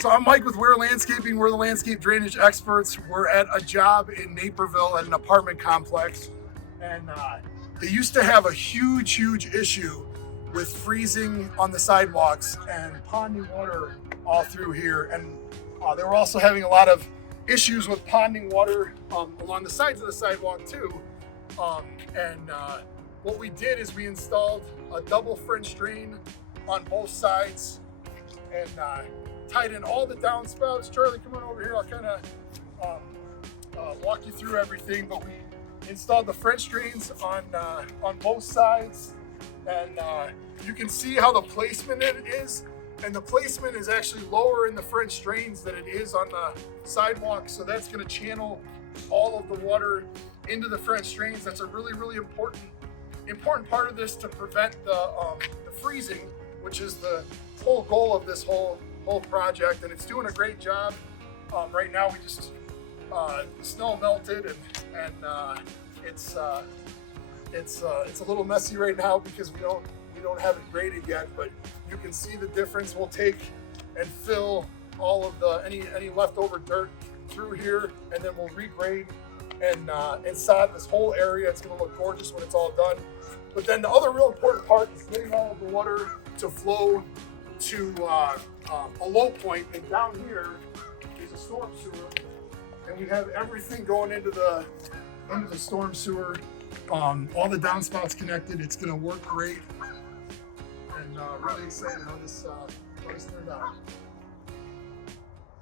So I'm Mike with Ware Landscaping. We're the landscape drainage experts. We're at a job in Naperville at an apartment complex. And they used to have a huge issue with freezing on the sidewalks and ponding water all through here. And they were also having a lot of issues with ponding water along the sides of the sidewalk too. What we did is we installed a double French drain on both sides and tied in all the downspouts. Charlie, come on over here. I'll kind of walk you through everything. But we installed the French drains on both sides, and you can see how the placement it is. And the placement is actually lower in the French drains than it is on the sidewalk. So that's going to channel all of the water into the French drains. That's a really important part of this to prevent the freezing, which is the whole goal of this whole project. And it's doing a great job. Right now we just the snow melted and it's a little messy right now because we don't have it graded yet, but you can see the difference. We'll take and fill all of the any leftover dirt through here, and then we'll regrade and sod this whole area. It's going to look gorgeous when it's all done. But then the other real important part is getting all of the water to flow to a low point. And down here is a storm sewer, and we have everything going into the storm sewer. All the downspouts connected. It's going to work great, and really excited how this turned out.